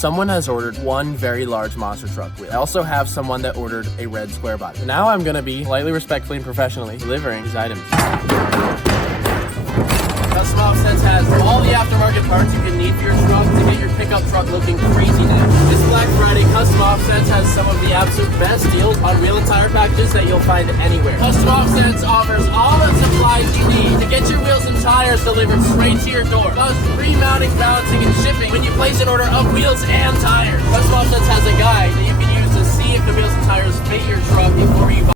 Someone has ordered one very large monster truck wheel. I also have someone that ordered a red square body. Now I'm gonna be politely, respectfully, and professionally delivering these items. Custom Offsets has all the aftermarket parts you can need for your truck to get your pickup truck looking crazy nice. This Black Friday, Custom Offsets has some of the absolute best deals on wheel and tire packages that you'll find anywhere. Custom Offsets offers all the supplies you need to get your wheels and tires delivered straight to your door. Plus free mounting, balancing, and shipping when you place an order of wheels and tires. Custom Offsets has a guide that you can use to see if the wheels and tires fit your truck before you buy.